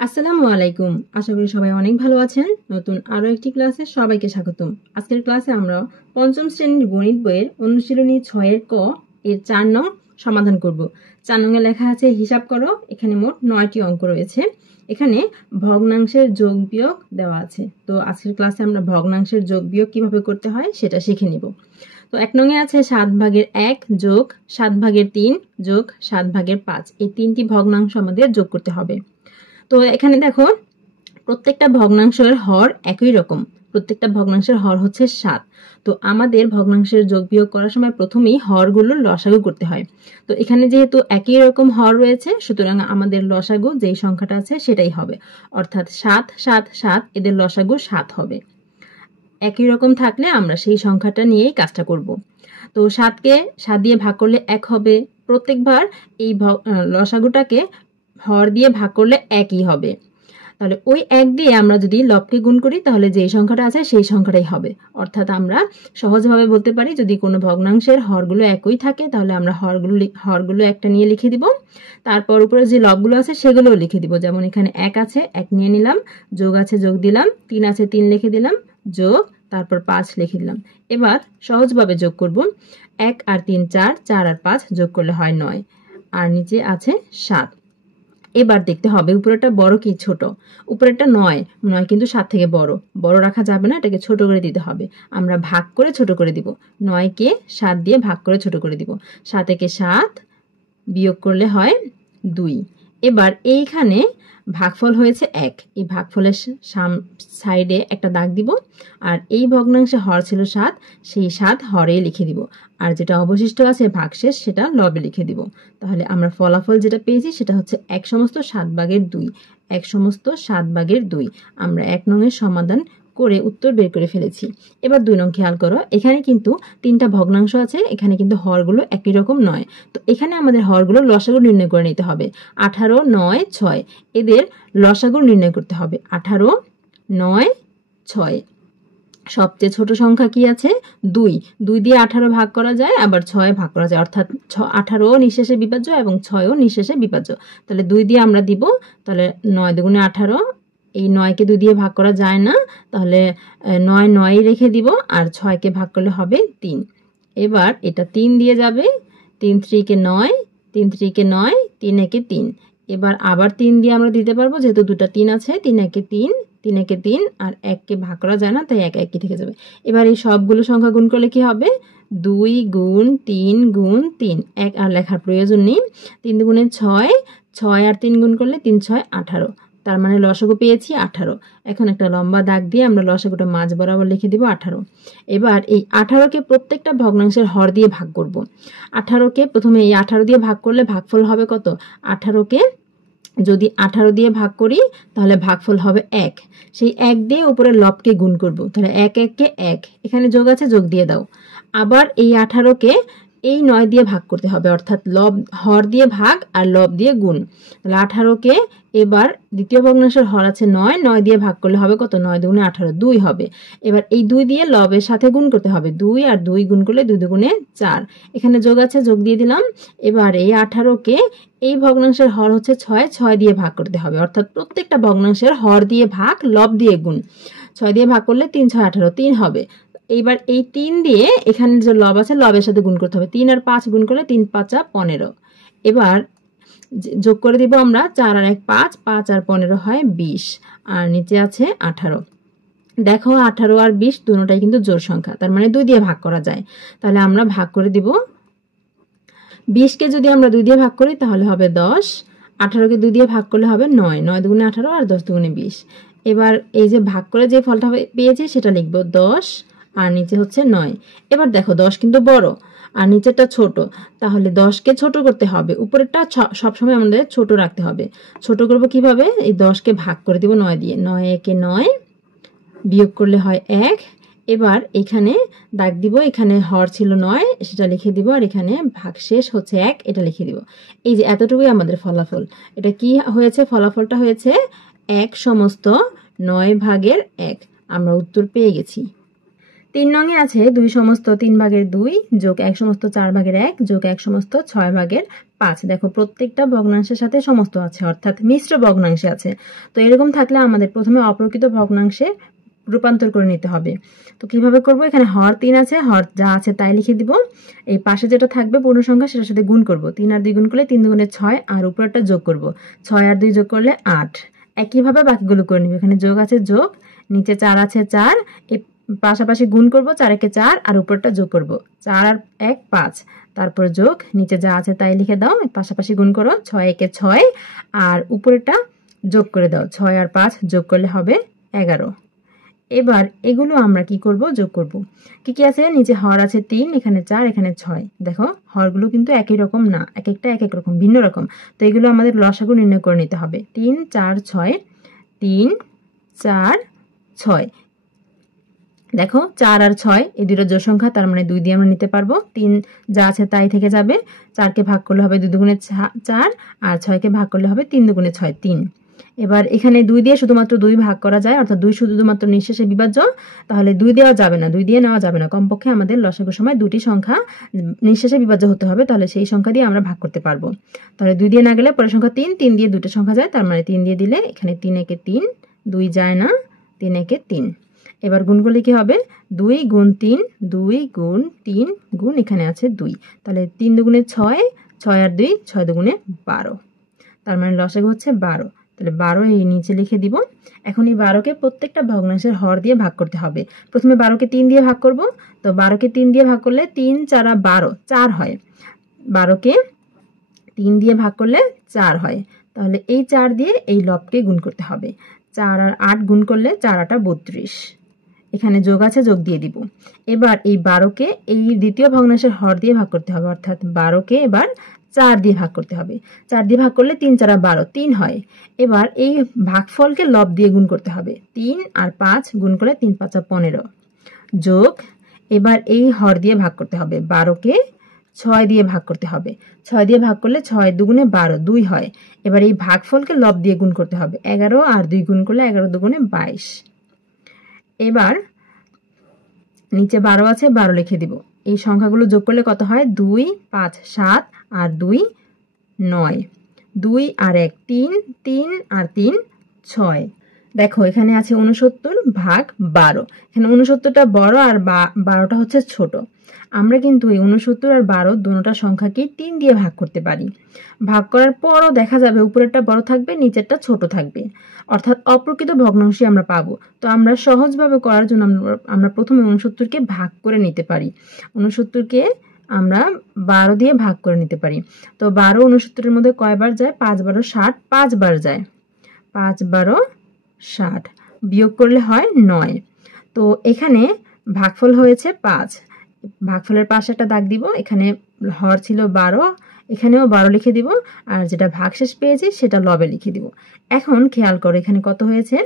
আসসালামু আলাইকুম। আশা করি সবাই অনেক ভালো আছেন। নতুন আরো একটি ক্লাসে সবাইকে স্বাগতম। আজকের ক্লাসে আমরা পঞ্চম শ্রেণীর গণিত বইয়ের অনুশীলনী 6 এর ক এর 4 নং সমাধান করব। 4 নং এ লেখা আছে হিসাব করো। এখানে মোট 9টি অঙ্ক রয়েছে। এখানে ভগ্নাংশের যোগ বিয়োগ দেওয়া আছে। তো আজকের ক্লাসে আমরা ভগ্নাংশের যোগ বিয়োগ কিভাবে করতে হয় সেটা শিখে নিব। তো 1 নং এ আছে 7/1 যোগ 7/3 যোগ 7/5। এই তিনটি ভগ্নাংশ আমাদের যোগ করতে হবে। তো এখানে দেখো প্রত্যেকটা ভগ্নাংশের হর একই রকম। প্রত্যেকটা ভগ্নাংশের হর হচ্ছে 7। তো আমাদের ভগ্নাংশের যোগ বিয়োগ করার সময় প্রথমেই হরগুলোর লসাগু করতে হয়। তো এখানে যেহেতু একই রকম হর রয়েছে, সুতরাং আমাদের লসাগু যেই সংখ্যাটা আছে সেটাই হবে। অর্থাৎ 7 7 7 এদের লসাগু 7 হবে। একই রকম থাকলে আমরা সেই সংখ্যাটা নিয়েই কাজটা করব। তো 7কে 7 দিয়ে ভাগ করলে 1 হবে। প্রত্যেকবার এই লসাগুটাকে হর দিয়ে ভাগ করলে একই হবে। তাহলে ওই 1 দিয়ে আমরা যদি লবকে গুণ করি তাহলে যে সংখ্যাটা আছে সেই সংখ্যাটাই হবে। অর্থাৎ আমরা সহজভাবে বলতে পারি, যদি কোনো ভগ্নাংশের হরগুলো একই থাকে তাহলে আমরা হরগুলো একটা নিয়ে লিখে দিব। তারপর উপরে যে লবগুলো আছে সেগুলোও লিখে দিব। যেমন এখানে 1 আছে, 1 নিয়ে নিলাম, যোগ আছে যোগ দিলাম, 3 আছে 3 লিখে দিলাম, যোগ, তারপর 5 লিখে দিলাম। এবার সহজভাবে যোগ করব। 1 আর 3 4, 4 আর 5 যোগ করলে হয় 9, আর নিচে আছে 7। এবার দেখতে হবে উপরেটা বড় কি ছোট। উপরেরটা 9 কিন্তু 7 থেকে বড় রাখা যাবে না, এটাকে ছোট করে দিতে হবে। আমরা ভাগ করে ছোট করে দিব। 9কে 7 দিয়ে ভাগ করে ছোট করে দিব। 7 থেকে 7 বিয়োগ করলে হয় 2। এবার এইখানে ভাগফল হয়েছে 1। এই ভাগফলের সাইডে একটা দাগ দিব, আর এই ভগ্নাংশে হর ছিল 7, সেই 7 হরে লিখে দিব। আর যেটা অবশিষ্ট আছে ভাগশেষ সেটা লবে লিখে দিব। তাহলে আমরা ফলাফল যেটা পেয়েছি সেটা হচ্ছে 1/7/2। 1/7/2 আমরা 1 নং এর সমাধান করে উত্তর বের করে ফেলেছি। এবার 2 নং খেয়াল করো, এখানে কিন্তু 3টা ভগ্নাংশ আছে, এখানে কিন্তু হরগুলো একই রকম নয়। তো এখানে আমাদের হরগুলো লসাগু নির্ণয় করে নিতে হবে। 18 9 6 এদের লসাগু নির্ণয় করতে হবে। 18 9 6। সবচেয়ে ছোট সংখ্যা কি আছে? 2। 2 দিয়ে 18 ভাগ করা যায়, আবার 6 ভাগ করা যায়। অর্থাৎ 18 নিঃশেষে বিভাজ্য এবং 6ও নিঃশেষে বিভাজ্য। তাহলে 2 দিয়ে আমরা দিব। তাহলে 9 দুগুণে 18। এই 9কে 2 দিয়ে ভাগ করা যায় না, তাহলে 9 9ই রেখে দিব, আর 6কে ভাগ করলে হবে 3। এবার এটা 3 দিয়ে যাবে। 3 3 9, 3 3 9, 3 1 3। এবার আবার 3 দিয়ে আমরা দিতে পারবো, যেহেতু দুটো 3 আছে। 3 1 3, 3 1 3, আর 1কে ভাগ করা যায় না, তাই 1 1 থেকে যাবে। এবার এই সবগুলো সংখ্যা গুণ করলে কি হবে? 2 গুণ 3 গুণ 3। 1 আর লেখার প্রয়োজন নেই। 3 দুগুণে 6, 6 আর 3 গুণ করলে 3 6 18। তার মানে লসাগু পেয়েছি 18। এখন একটা লম্বা দাগ দিয়ে আমরা লসাগুটা মাঝ বরাবর লিখে দিব 18। এবার এই 18কে প্রত্যেকটা ভগ্নাংশের হর দিয়ে ভাগ করব। 18কে প্রথমে এই 18 দিয়ে ভাগ করলে ভাগফল হবে কত? 18কে যদি 18 দিয়ে ভাগ করি তাহলে ভাগফল হবে 1। সেই 1 দিয়ে উপরে লবকে গুণ করব। তাহলে 1 1 কে 1, এখানে যোগ আছে যোগ দিয়ে দাও। আবার এই 18কে এই 9 দিয়ে ভাগ করতে হবে, অর্থাৎ লব হর দিয়ে ভাগ আর লব দিয়ে গুণ। তাহলে 18কে এবার দ্বিতীয় ভগ্নাংশের হর আছে 9, 9 দিয়ে ভাগ করলে হবে কত? 9 দুগুণে 18, 2 হবে। এবার এই 2 দিয়ে লবের সাথে গুণ করতে হবে। 2 আর 2 গুণ করলে 2 দুগুণে 4, এখানে যোগ আছে যোগ দিয়ে দিলাম। এবার এই 18কে এই ভগ্নাংশের হর হচ্ছে 6, 6 দিয়ে ভাগ করতে হবে। অর্থাৎ প্রত্যেকটা ভগ্নাংশের হর দিয়ে ভাগ, লব দিয়ে গুণ। 6 দিয়ে ভাগ করলে 3 6 18, 3 হবে। এইবার এই 3 দিয়ে এখানে যে লব আছে লবের সাথে গুণ করতে হবে। 3 আর 5 গুণ করলে 3 5 15। এবার যোগ করে দিব আমরা। 4 আর 1 5, 5 আর 15 হয় 20, আর নিচে আছে 18। দেখো 18 আর 20 দুটোটাই কিন্তু জোড় সংখ্যা, তার মানে 2 দিয়ে ভাগ করা যায়। তাহলে আমরা ভাগ করে দিব। 20কে যদি আমরা 2 দিয়ে ভাগ করি তাহলে হবে 10। 18কে 2 দিয়ে ভাগ করলে হবে 9, 9 দুগুণে 18 আর 10 দুগুণে 20। এবার এই যে ভাগ করে যে ফলটা পেয়েছি সেটা লিখব 10, আর নিচে হচ্ছে 9। এবার দেখো 10 কিন্তু বড় আর নিচেরটা ছোট, তাহলে 10কে ছোট করতে হবে। উপরেরটা সবসময় আমাদের ছোট রাখতে হবে। ছোট করব কিভাবে? এই 10কে ভাগ করে দিব 9 দিয়ে। 9 একে 9, বিয়োগ করলে হয় 1। এবার এখানে দাগ দিব, এখানে হর ছিল 9 সেটা লিখে দিব, আর এখানে ভাগশেষ হচ্ছে 1 এটা লিখে দিব। এই যে এতটুকুই আমাদের ফলাফল। এটা কি হয়েছে? ফলাফলটা হয়েছে 1/9 আমরা উত্তর পেয়ে গেছি। 3 নংয়ে আছে 2 সমস্ত 3 ভাগের 2 যোগ 1 সমস্ত 4 ভাগের 1 যোগ 1 সমস্ত 6 ভাগের 5। দেখো প্রত্যেকটা ভগ্নাংশের সাথে সমস্ত আছে, অর্থাৎ মিশ্র ভগ্নাংশে আছে। তো এরকম থাকলে আমাদের প্রথমে অপ্রকৃত ভগ্নাংশে রূপান্তর করে নিতে হবে। তো কিভাবে করব, এখানে হর 3 আছে, হর যা আছে তাই লিখে দিব। এই পাশে যেটা থাকবে পূর্ণ সংখ্যা সেটার সাথে গুণ করব। 3 আর 2 গুণ করলে 3 দুগুণে 6 আর উপরেরটা যোগ করব। 6 আর 2 যোগ করলে 8। একইভাবে বাকিগুলো করে নিব। এখানে যোগ আছে যোগ, নিচে 4 আছে 4, এই পাশাপাশি গুণ করব, 4 একে 4 আর উপরটা যোগ করব। 4 আর 1 5, তারপর যোগ, নিচে যা আছে তাই লিখে দাও, পাশাপাশি গুণ করো, 6 একে 6 আর উপরেটা যোগ করে দাও। 6 আর 5 যোগ করলে হবে 11। এবার এগুলো আমরা কি করব, যোগ করব। কি কি আছে, নিচে হর আছে 3, এখানে 4, এখানে 6। দেখো হরগুলো কিন্তু একই রকম না, এক একটা এক এক রকম, ভিন্ন রকম। তো এগুলো আমাদের লসাগু নির্ণয় করে নিতে হবে। 3 4 6, 3 4 6। দেখো 4 আর 6 এই দুটো জোড় সংখ্যা, তার মানে 2 দিয়ে আমরা নিতে পারবো। 3 যা আছে তাই থেকে যাবে, 4 কে ভাগ করলে হবে 2 দুগুণে 4 আর 6 কে ভাগ করলে হবে 3 দুগুণে 6 3। এবার এখানে 2 দিয়ে শুধুমাত্র 2 ভাগ করা যায়, অর্থাৎ 2 শুধুমাত্র নিঃশেষে বিভাজ্য, তাহলে 2 দেওয়া যাবে না, 2 দিয়ে নেওয়া যাবে না। কমপক্ষে আমাদের লসাগুর সময় দুটি সংখ্যা নিঃশেষে বিভাজ্য হতে হবে, তাহলে সেই সংখ্যা দিয়ে আমরা ভাগ করতে পারবো। তাহলে 2 দিয়ে না গেলে পরের সংখ্যা 3, 3 দিয়ে দুটো সংখ্যা যায়, তার মানে 3 দিয়ে দিলে এখানে 3 একে 3, 2 যায় না, 3 একে 3। এবার গুণ করলে কি হবে, 2 গুণ 3, 2 গুণ 3 গুণ এখানে আছে 2, তাহলে 3 দুগুণে 6, 6 আর 2 6 দুগুণে 12, তার মানে লসাগু হচ্ছে 12। তাহলে 12 এই নিচে লিখে দিব। এখন এই 12কে প্রত্যেকটা ভগ্নাংশের হর দিয়ে ভাগ করতে হবে। প্রথমে 12কে 3 দিয়ে ভাগ করব। তো 12কে 3 দিয়ে ভাগ করলে 3 4 12 4 হয়। 12কে 3 দিয়ে ভাগ করলে 4 হয়। তাহলে এই 4 দিয়ে এই লবকে গুণ করতে হবে। 4 আর 8 গুণ করলে 4 8 32। এখানে যোগ আছে, যোগ দিয়ে দিব। এবার এই 12কে এই দ্বিতীয় ভগ্নাংশের হর দিয়ে ভাগ করতে হবে, অর্থাৎ 12কে এবার 4 দিয়ে ভাগ করতে হবে। 4 দিয়ে ভাগ করলে 3 4 12 3 হয়। এবার এই ভাগফলকে লব দিয়ে গুণ করতে হবে। 3 আর 5 গুণ করলে 3 5 15 যোগ, এবার এই হর দিয়ে ভাগ করতে হবে। 12কে 6 দিয়ে ভাগ করতে হবে। 6 দিয়ে ভাগ করলে 6 দুগুণে 12 2 হয়। এবার এই ভাগফলকে লব দিয়ে গুণ করতে হবে। 11 আর 2 গুণ করলে 11 দুগুণে 22। এবার নিচে 12 আছে, 12 লিখে দিব। এই সংখ্যাগুলো যোগ করলে কত হয়, 2 5 7 আর 2 9, 2 আর 1 3, 3 আর 3 6। দেখো এখানে আছে 69 ভাগ 12। এখানে 69টা বড় আর 12টা হচ্ছে ছোট। আমরা কিন্তু এই 69 আর 12 দুটোটা সংখ্যাকে 3 দিয়ে ভাগ করতে পারি। ভাগ করার পরও দেখা যাবে উপরেরটা বড় থাকবে, নিচেরটা ছোট থাকবে, অর্থাৎ অপ্রকৃত ভগ্নাংশই আমরা পাবো। তো আমরা সহজভাবে করার জন্য আমরা প্রথমে 69কে ভাগ করে নিতে পারি। 69কে আমরা 12 দিয়ে ভাগ করে নিতে পারি। তো 12 69-এর মধ্যে কয়বার যায়, 5 12 60, 5 বার যায়। 5 12 60, বিয়োগ করলে হয় 9। তো এখানে ভাগফল হয়েছে 5। ভাগফলের পাশে একটা দাগ দিব। এখানে হর ছিল 12, এখানেও 12 লিখে দিব, আর যেটা ভাগশেষ পেয়েছি সেটা লবে লিখে দিব। এখন খেয়াল করো এখানে কত হয়েছে,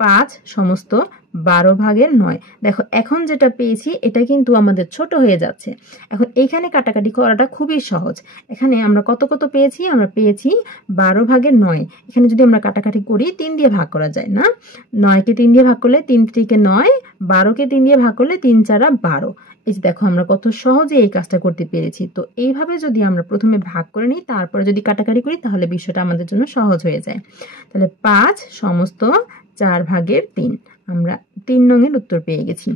5 সমস্ত 12 ভাগের 9। দেখো এখন যেটা পেয়েছি এটা কিন্তু আমাদের ছোট হয়ে যাচ্ছে। এখন এইখানে কাটাকাটি করাটা খুবই সহজ। এখানে আমরা কত কত পেয়েছি, আমরা পেয়েছি 12 ভাগের 9। এখানে যদি আমরা কাটাকাটি করি 3 দিয়ে ভাগ করা যায় না, 9কে 3 দিয়ে ভাগ করলে 3 3 9, 12কে 3 দিয়ে ভাগ করলে 3 4 12। এই যে দেখো আমরা কত সহজে এই কাজটা করতে পেরেছি। তো এইভাবে যদি আমরা প্রথমে ভাগ করে নিই, তারপরে যদি কাটাকাটি করি, তাহলে বিষয়টা আমাদের জন্য সহজ হয়ে যায়। তাহলে 5 সমস্ত 4 ভাগের 3, আমরা 3 নংয়ের উত্তর পেয়ে গেছি।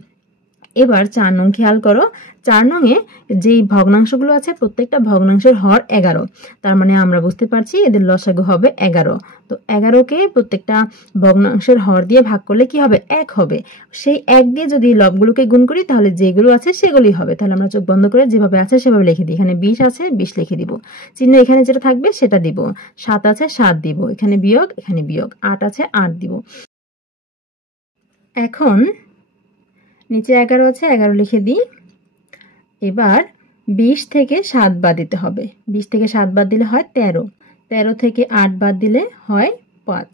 এবার 4 নং খেয়াল করো। 4 নংয়ে যেই ভগ্নাংশগুলো আছে প্রত্যেকটা ভগ্নাংশের হর 11, তার মানে আমরা বুঝতে পারছি এদের লসাগু হবে 11। তো 11কে প্রত্যেকটা ভগ্নাংশের হর দিয়ে ভাগ করলে কি হবে, 1 হবে। সেই 1 দিয়ে যদি লবগুলোকে গুণ করি তাহলে যেগুলো আছে সেগুলোই হবে। তাহলে আমরা চোখ বন্ধ করে যেভাবে আছে সেভাবে লিখে দিই। এখানে 20 আছে, 20 লিখে দিব। চিহ্ন এখানে যেটা থাকবে সেটা দিব। 7 আছে, 7 দিব। এখানে বিয়োগ, এখানে বিয়োগ। 8 আছে, 8 দিব। এখন নিচে 11 আছে, 11 লিখে দিই। এবার 20 থেকে 7 বাদ দিতে হবে। 20 থেকে 7 বাদ দিলে হয় 13, 13 থেকে 8 বাদ দিলে হয় 5।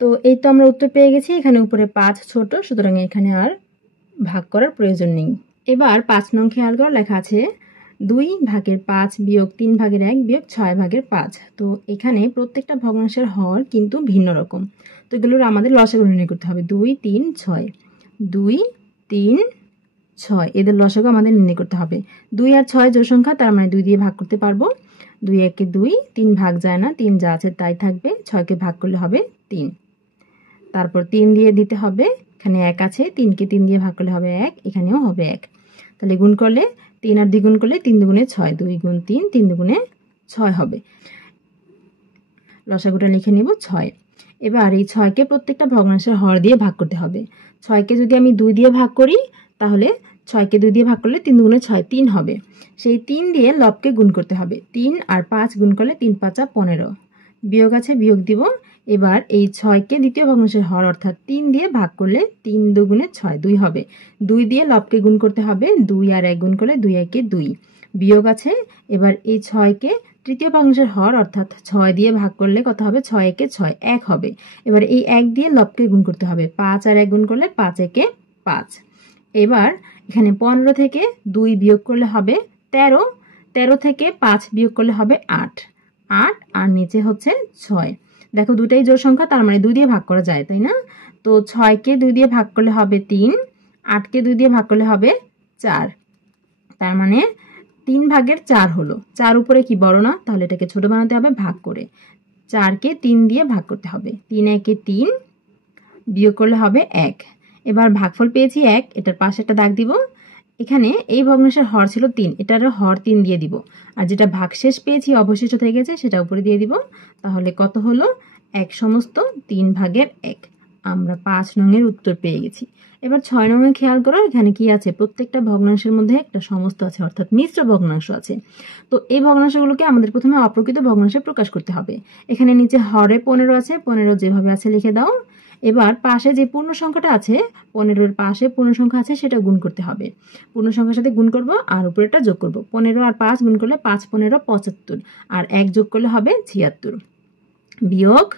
তো এই তো আমরা উত্তর পেয়ে গেছি। এখানে উপরে 5 ছোট, সুতরাং এখানে আর ভাগ করার প্রয়োজন নেই। এবার 5 নং খেয়াল করে লেখা আছে 2 ভাগের 5 বিয়োগ 3 ভাগের 1 বিয়োগ 6 ভাগের 5। তো এখানে প্রত্যেকটা ভগ্নাংশের হর কিন্তু ভিন্ন রকম। তো এগুলোর আমাদের লসাগু নির্ণয় করতে হবে। 2 3 6, 2 3 6 এদের লসাগু আমাদের নির্ণয় করতে হবে। 2 আর 6 জোড় সংখ্যা, তার মানে 2 দিয়ে ভাগ করতে পারবো। 2 একে 2, 3 ভাগ যায় না, 3 যা আছে তাই থাকবে। 6কে ভাগ করলে হবে 3, তারপর 3 দিয়ে দিতে হবে, এখানে 1 আছে, 3কে 3 দিয়ে ভাগ করলে হবে 1, এখানেও হবে 1। তাহলে গুণ করলে 3 আর 2 গুণ করলে 3 দুগুণে 6, 2 গুণ 3, 3 দুগুণে 6 হবে। লসাগুটা লিখে নিব 6। এবার এই 6কে প্রত্যেকটা ভগ্নাংশের হর দিয়ে ভাগ করতে হবে। 6কে যদি আমি 2 দিয়ে ভাগ করি তাহলে 6কে 2 দিয়ে ভাগ করলে 3 দুগুণে 6, 3 হবে। সেই 3 দিয়ে লবকে গুণ করতে হবে। 3 আর 5 গুণ করলে 3 5 15, বিয়োগ আছে বিয়োগ দিব। এবার এই 6কে দ্বিতীয় ভগ্নাংশের হর অর্থাৎ 3 দিয়ে ভাগ করলে 3 দুগুণে 6, 2 হবে। 2 দিয়ে লবকে গুণ করতে হবে। 2 আর 1 গুণ করলে 2 একে 2, বিয়োগ আছে। এবার এই 6কে তৃতীয় ভগ্নাংশের হর অর্থাৎ 6 দিয়ে ভাগ করলে কত হবে? 6 একে 6, 1 হবে। এবার এই 1 দিয়ে লবকে গুণ করতে হবে। 5 আর 1 গুণ করলে 5 একে 5। এবার এখানে 15 থেকে 2 বিয়োগ করলে হবে 13, 13 থেকে 5 বিয়োগ করলে হবে 8, 8 আর নিচে হচ্ছে 6। দেখো দুটাই জোড় সংখ্যা, তার মানে 2 দিয়ে ভাগ করা যায়, তাই না? তো 6কে 2 দিয়ে ভাগ করলে হবে 3, 8কে 2 দিয়ে ভাগ করলে হবে 4, তার মানে 3 ভাগের 4 হলো। 4 উপরে কি বড় না? তাহলে এটাকে ছোট বানাতে হবে ভাগ করে। 4কে 3 দিয়ে ভাগ করতে হবে। 3 একে 3, বিয়োগ করলে হবে 1। এবার ভাগফল পেয়েছি 1, এটার পাশে একটা দাগ দিব। এখানে এই ভগ্নাংশের হর ছিল 3, এটারও হর 3 দিয়ে দিব। আর যেটা ভাগশেষ পেয়েছি অবশিষ্ট থেকে গেছে সেটা উপরে দিয়ে দিব। তাহলে কত হলো? 1 সমস্ত 3 ভাগের 1। আমরা 5 নংয়ের উত্তর পেয়ে গেছি। এবার 6 নংয়ে খেয়াল করো, এখানে কি আছে? প্রত্যেকটা ভগ্নাংশের মধ্যে একটা সমস্ত আছে, অর্থাৎ মিশ্র ভগ্নাংশ আছে। তো এই ভগ্নাংশগুলোকে আমাদের প্রথমে অপ্রকৃত ভগ্নাংশে প্রকাশ করতে হবে। এখানে নিচে হরে 15 আছে, 15 যেভাবে আছে লিখে দাও। এবার পাশে যে পূর্ণ সংখ্যাটা আছে, 15-এর পাশে পূর্ণ সংখ্যা আছে, সেটা গুণ করতে হবে। পূর্ণ সংখ্যার সাথে গুণ করব আর উপরেটা যোগ করব। 15 আর 5 গুণ করলে 5 15 75, আর 1 যোগ করলে হবে 76, বিয়োগ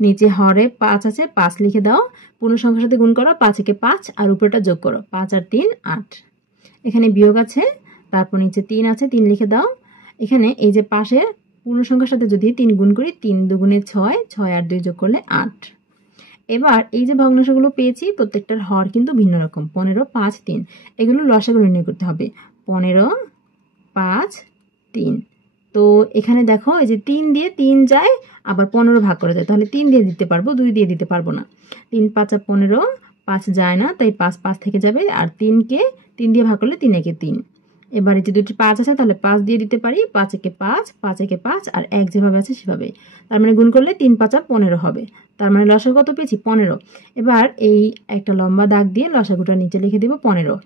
নিচে হরে 5 আছে, 5 লিখে দাও। পূর্ণ সংখ্যার সাথে গুণ করো, 5 একে 5 আর উপরেটা যোগ করো, 5 আর 3 8। এখানে বিয়োগ আছে, তারপর নিচে 3 আছে, 3 লিখে দাও। এখানে এই যে পাশে পূর্ণ সংখ্যার সাথে যদি 3 গুণ করি, 3 দুগুণে 6, 6 আর 2 যোগ করলে 8। এবার এই যে ভগ্নাংশগুলো পেয়েছি প্রত্যেকটার হর কিন্তু ভিন্ন রকম। 15 5 3, এগুলো লসাগু নির্ণয় করতে হবে। 15 5 3, তো এখানে দেখো এই যে 3 দিয়ে 3 যায়, আবার 15 ভাগ করে যায়, তাহলে 3 দিয়ে দিতে পারবো, 2 দিয়ে দিতে পারবো না। 3 5 15, 5 যায় না, তাই 5 5 থেকে যাবে। আর 3কে 3 দিয়ে ভাগ করলে 3 একে 3। এবার এই যে দুটি 5 আছে, তাহলে 5 দিয়ে দিতে পারি। 5 একে 5, 5 একে 5 আর 1 যেভাবে আছে সেভাবে। তার মানে গুণ করলে 3 5 15 হবে। তার মানে লসাগু কত পেয়েছি? 15। এবার এই একটা লম্বা দাগ দিয়ে লসাগুটা নিচে লিখে দিব 15।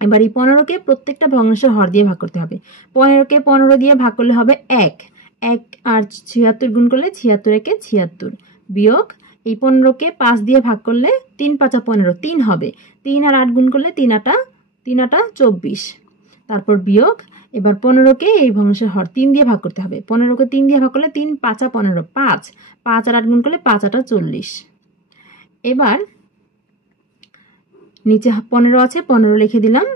এবার এই 15কে প্রত্যেকটা ভগ্নাংশের হর দিয়ে ভাগ করতে হবে। 15কে 15 দিয়ে ভাগ করলে হবে 1, 1 আর 76 গুণ করলে 76 একে 76, বিয়োগ এই 15কে 5 দিয়ে ভাগ করলে 3 5 15, 3 হবে। 3 আর 8 গুণ করলে 3 8 24, তারপর বিয়োগ। এবার 15কে এই ভগ্নাংশের হর 3 দিয়ে ভাগ করতে হবে। 15কে 3 দিয়ে ভাগ করলে 3 5 15, 5 5 আর 8 গুণ করলে 5 8 40। এবার নিচে 15 আছে, 15 লিখে দিলাম।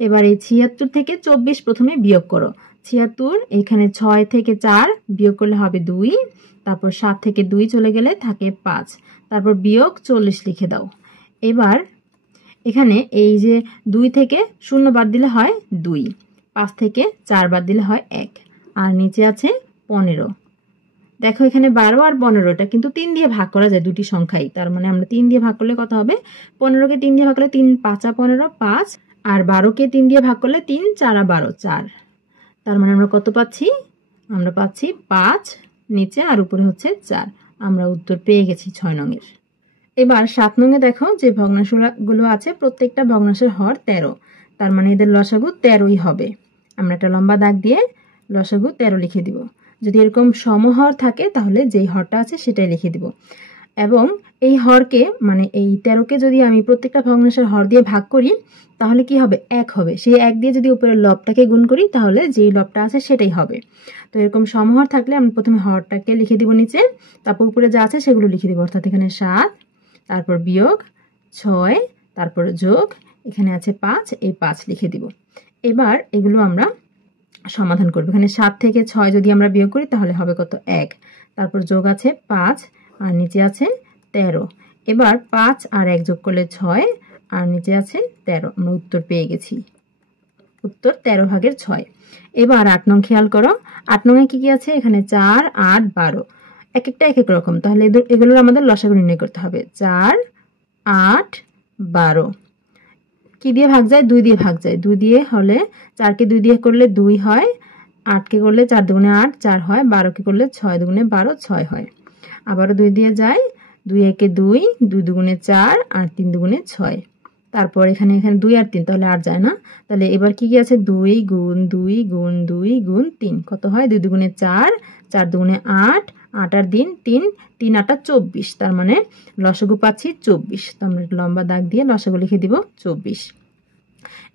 এবার এই 76 থেকে 24 প্রথমে বিয়োগ করো। 76, এখানে 6 থেকে 4 বিয়োগ করলে হবে 2, তারপর 7 থেকে 2 চলে গেলে থাকে 5, তারপর বিয়োগ 40 লিখে দাও। এবার এখানে এই যে 2 থেকে 0 বাদ দিলে হয় 2, 5 থেকে 4 বাদ দিলে হয় 1, আর নিচে আছে 15। দেখো এখানে 12 আর 15, এটা কিন্তু 3 দিয়ে ভাগ করা যায় দুটি সংখ্যাই। তার মানে আমরা 3 দিয়ে ভাগ করলে কত হবে? 15কে 3 দিয়ে ভাগ করলে 3 5 15, 5, আর 12কে 3 দিয়ে ভাগ করলে 3 4 12, 4। তার মানে আমরা কত পাচ্ছি? আমরা পাচ্ছি 5 নিচে আর উপরে হচ্ছে 4। আমরা উত্তর পেয়ে গেছি 6 নংয়ের। এবার 7 নংয়ে দেখো যে ভগ্নাংশগুলো আছে প্রত্যেকটা ভগ্নাংশের হর 13, তার মানে এদের লসাগু 13ই হবে। আমরা একটা লম্বা দাগ দিয়ে লসাগু 13 লিখে দিব। যদি এরকম সমহর থাকে তাহলে যেই হরটা আছে সেটাই লিখে দিব। এবং এই হরকে মানে এই 13কে যদি আমি প্রত্যেকটা ভগ্নাংশের হর দিয়ে ভাগ করি তাহলে কি হবে? 1 হবে। সেই 1 দিয়ে যদি উপরের লবটাকে গুণ করি তাহলে যেই লবটা আছে সেটাই হবে। তো এরকম সমহর থাকলে আমি প্রথমে হরটাকে লিখে দিব নিচে, তারপর উপরে যা আছে সেগুলো লিখে দিব। অর্থাৎ এখানে 7, তারপর বিয়োগ 6, তারপর যোগ, এখানে আছে 5, এই 5 লিখে দিব। এবার এগুলো আমরা সমাধান করব। এখানে 7 থেকে 6 যদি আমরা বিয়োগ করি তাহলে হবে কত? 1, তারপর যোগ আছে 5 আর নিচে আছে 13। এবার 5 আর 1 যোগ করলে 6, আর নিচে আছে 13। আমরা উত্তর পেয়ে গেছি, উত্তর 13/6। এবার 8 নং খেয়াল করো, 8 নং এ কি কি আছে? এখানে 4, 8, 12, এক একটা এক এক রকম। তাহলে এগুলোর আমাদের লসাগু নির্ণয় করতে হবে। 4, 8, 12 কি দিয়ে ভাগ যায়? 2 দিয়ে ভাগ যায়। 2 দিয়ে হলে 4 কে 2 দিয়ে করলে 2 হয়, 8 কে করলে 4 দুগুণে 8 4 হয়, 12 কে করলে 6 দুগুণে 12 6 হয়। আবারও 2 দিয়ে যায়, 2 একে 2, 2 দুগুণে 4 আর 3 দুগুণে 6। তারপর এখানে 2 আর 3, তাহলে আর যায় না। তাহলে এবার কি কি আছে? 2 গুণ 2 গুণ 2 গুণ 3 কত হয়? 2 দুগুণে 4, 4 দুগুণে 8, 8 আর 3 3, 3 8 24। তার মানে লসাগু পাচ্ছি 24। তো আমরা লম্বা দাগ দিয়ে লসাগু লিখে দিব 24।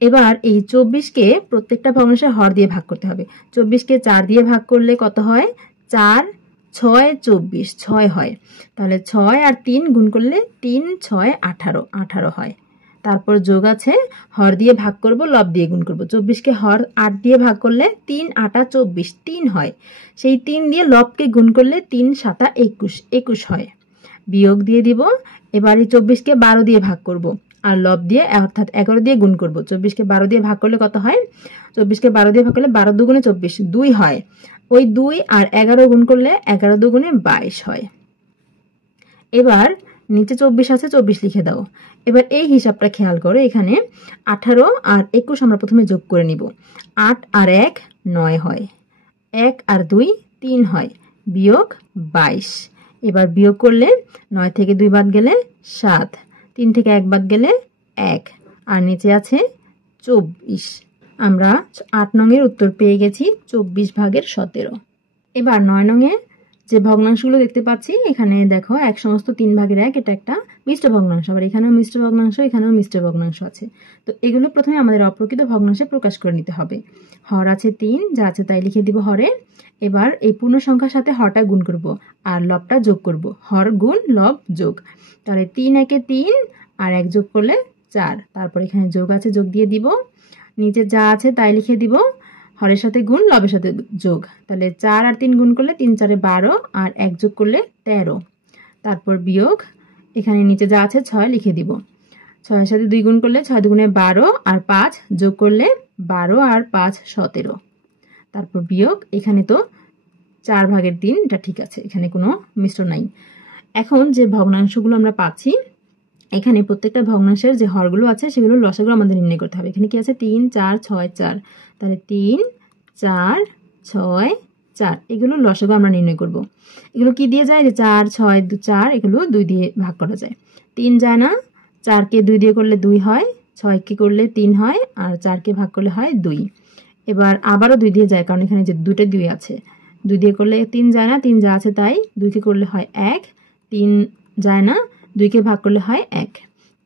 এবার এই 24কে প্রত্যেকটা ভগ্নাংশের হর দিয়ে ভাগ করতে হবে। 24কে 4 দিয়ে ভাগ করলে কত হয়? 4, 6, 24, 6 হয়। তাহলে 6 আর 3 গুণ করলে 3, 6, 18, 18 হয়। তারপর যোগ আছে, হর দিয়ে ভাগ করব, লব দিয়ে গুণ করব। 24কে হর 8 দিয়ে ভাগ করলে 3 8 24, 3 হয়। সেই 3 দিয়ে লবকে গুণ করলে 3 7 21, 21 হয়। বিয়োগ দিয়ে দিব। এবার এই 24কে 12 দিয়ে ভাগ করব আর লব দিয়ে অর্থাৎ 11 দিয়ে গুণ করব। 24কে 12 দিয়ে ভাগ করলে কত হয়? 24কে 12 দিয়ে ভাগ করলে 12 দুগুণে 24, 2 হয়। ওই 2 আর 11 গুণ করলে 11 দুগুণে 22 হয়। এবার নিচে 24 আছে, 24 লিখে দাও। এবার এই হিসাবটা খেয়াল করো, এখানে 18 আর 21 আমরা প্রথমে যোগ করে নিব। 8 আর 1 9 হয়, 1 আর 2 3 হয়, বিয়োগ 22। এবার বিয়োগ করলে 9 থেকে 2 বাদ গেলে 7, 3 থেকে 1 বাদ গেলে 1 আর নিচে আছে 24। আমরা 8 নং এর উত্তর পেয়ে গেছি 24/17। এবার 9 নং এ যে ভগ্নাংশগুলো দেখতে পাচ্ছি, এখানে দেখো 1 সমস্ত 3/1, এটা একটা মিশ্র ভগ্নাংশ। আবার এখানেও মিশ্র ভগ্নাংশ, এখানেও মিশ্র ভগ্নাংশ আছে। তো এগুলো প্রথমে আমাদের অপ্রকৃত ভগ্নাংশে প্রকাশ করে নিতে হবে। হর আছে 3, যা আছে তাই লিখে দিব হরে। এবার এই পূর্ণ সংখ্যার সাথে হরটা গুণ করব আর লবটা যোগ করব। হর গুণ লব যোগ। তাহলে 3 একে 3 আর 1 যোগ করলে 4। তারপর এখানে যোগ আছে, যোগ দিয়ে দিব। নিচে যা আছে তাই লিখে দিব, হরের সাথে গুণ, লবের সাথে যোগ। তাহলে 4 আর 3 গুণ করলে 3 4 12 আর 1 যোগ করলে 13। তারপর বিয়োগ, এখানে নিচে যা আছে 6 লিখে দিব। 6 এর সাথে 2 গুণ করলে 6 দুগুণে 12 আর 5 যোগ করলে 12 আর 5 17। তারপর বিয়োগ, এখানে তো 4/3, এটা ঠিক আছে, এখানে কোনো মিশ্র নাই। এখন যে ভগ্নাংশগুলো আমরা পাচ্ছি, এখানে প্রত্যেকটা ভগ্নাংশের যে হরগুলো আছে সেগুলো লসাগু আমাদের নির্ণয় করতে হবে। এখানে কি আছে? 3 4 6 4। তাহলে 3 4 6 4 এগুলো লসাগু আমরা নির্ণয় করব। এগুলো কি দিয়ে যায়? যে 4 6 4, এগুলো 2 দিয়ে ভাগ করা যায়। 3 যায় না, 4কে 2 দিয়ে করলে 2 হয়, 6কে করলে 3 হয় আর 4কে ভাগ করলে হয় 2। এবার আবারও 2 দিয়ে যায়, কারণ এখানে যে দুটো 2 আছে। 2 দিয়ে করলে 3 যায় না, 3 যা আছে তাই। 2কে করলে হয় 1, 3 যায় না, 2কে ভাগ করলে হয় 1।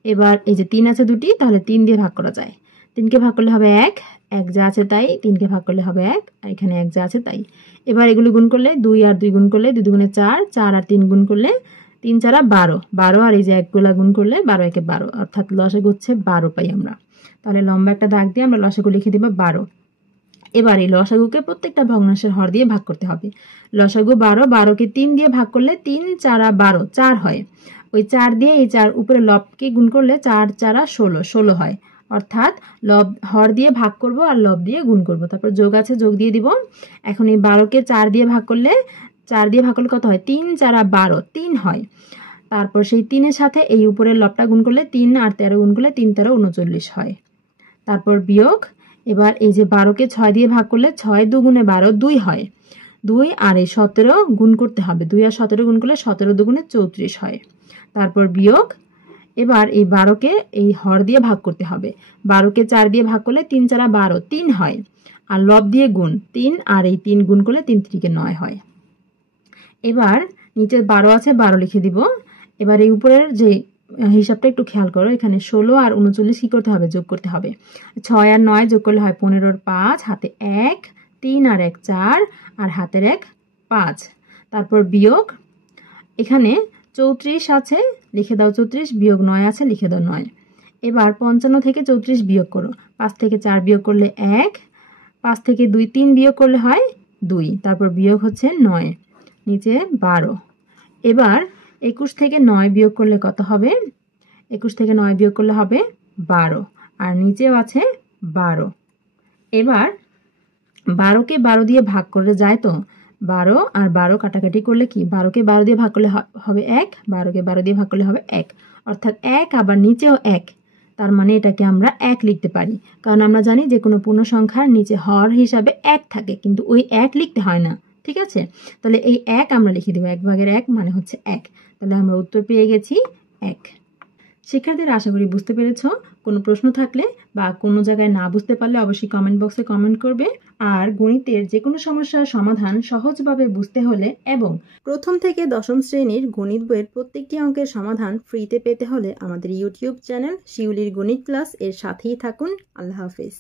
এবার এই যে 3 আছে দুটি, তাহলে 3 দিয়ে ভাগ করা যায়। 3কে ভাগ করলে হবে 1, 1 যা আছে তাই। 3কে ভাগ করলে হবে 1 আর এখানে 1 যা আছে তাই। এবার এগুলো গুণ করলে 2 আর 2 গুণ করলে 2 দুগুণে 4, 4 আর 3 গুণ করলে 3 4 12, 12 আর এই যে 1 গুলা গুণ করলে 12 একে 12, অর্থাৎ লসাগু হচ্ছে 12 পাই আমরা। তাহলে লম্বা একটা দাগ দিয়ে আমরা লসাগু লিখে দিব 12। এবার এই লসাগুকে প্রত্যেকটা ভগ্নাংশের হর দিয়ে ভাগ করতে হবে। লসাগু 12, 12কে 3 দিয়ে ভাগ করলে 3 4 12, 4 হয়। ওই 4 দিয়ে এই 4 উপরে লবকে গুণ করলে 4 4 16, 16 হয়। অর্থাৎ লব হর দিয়ে ভাগ করব আর লব দিয়ে গুণ করব। তারপর যোগ আছে, যোগ দিয়ে দিব। এখন এই 12কে 4 দিয়ে ভাগ করলে, 4 দিয়ে ভাগ করলে কত হয়? 3 4 12, 3 হয়। তারপর সেই 3 এর সাথে এই উপরের লবটা গুণ করলে 3 আর 13 গুণ করলে 3 13 39 হয়। তারপর বিয়োগ, এবার এই যে 12কে 6 দিয়ে ভাগ করলে 6 দুগুণে 12, 2 হয়। 2 আর এই 17 গুণ করতে হবে। 2 আর 17 গুণ করলে 17 দুগুণে 34 হয়। তারপর বিয়োগ, এবার এই 12কে এই হর দিয়ে ভাগ করতে হবে। 12কে 4 দিয়ে ভাগ করলে 3 4 12, 3 হয়। আর লব দিয়ে গুণ, 3 আর এই 3 গুণ করলে 3 3 9 হয়। এবার নিচে 12 আছে, 12 লিখে দিব। এবার এই উপরের যে হিসাবটা একটু খেয়াল করো, এখানে 16 আর 39 কি করতে হবে? যোগ করতে হবে। 6 আর 9 যোগ করলে হয় 15 আর 5, হাতে 1, 3 আর 1 4 আর হাতের 1 5। তারপর বিয়োগ, এখানে 34 আছে, লিখে দাও 34, বিয়োগ 9 আছে, লিখে দাও 9। এবার 55 থেকে 34 বিয়োগ করো। 5 থেকে 4 বিয়োগ করলে 1, 5 থেকে 2 3 বিয়োগ করলে হয় 2। তারপর বিয়োগ হচ্ছে 9, নিচে 12। এবার 21 থেকে 9 বিয়োগ করলে কত হবে? 21 থেকে 9 বিয়োগ করলে হবে 12 আর নিচেও আছে 12। এবার 12কে 12 দিয়ে ভাগ করে যায় তো 12 আর 12 কাটাকাটি করলে কি 12কে 12 দিয়ে ভাগ করলে হবে 1, 12কে 12 দিয়ে ভাগ করলে হবে 1, অর্থাৎ 1 আবার নিচেও 1, তার মানে এটাকে আমরা 1 লিখতে পারি, কারণ আমরা জানি যে কোনো পূর্ণ সংখ্যার নিচে হর হিসাবে 1 থাকে, কিন্তু ওই 1 লিখতে হয় না। ঠিক আছে, তাহলে এই 1 আমরা লিখে দেব, 1/1 মানে হচ্ছে 1, তাহলে আমরা উত্তর পেয়ে গেছি 1। শিক্ষার্থীরা আশা করি বুঝতে পেরেছ। কোনো প্রশ্ন থাকলে বা কোনো জায়গায় না বুঝতে পারলে অবশ্যই কমেন্ট বক্সে কমেন্ট করবে। আর গণিতের যে কোনো সমস্যার সমাধান সহজভাবে বুঝতে হলে এবং প্রথম থেকে দশম শ্রেণীর গণিত বইয়ের প্রত্যেকটি অঙ্কের সমাধান ফ্রিতে পেতে হলে আমাদের ইউটিউব চ্যানেল শিউলির গণিত ক্লাস এর সাথেই থাকুন। আল্লাহ হাফেজ।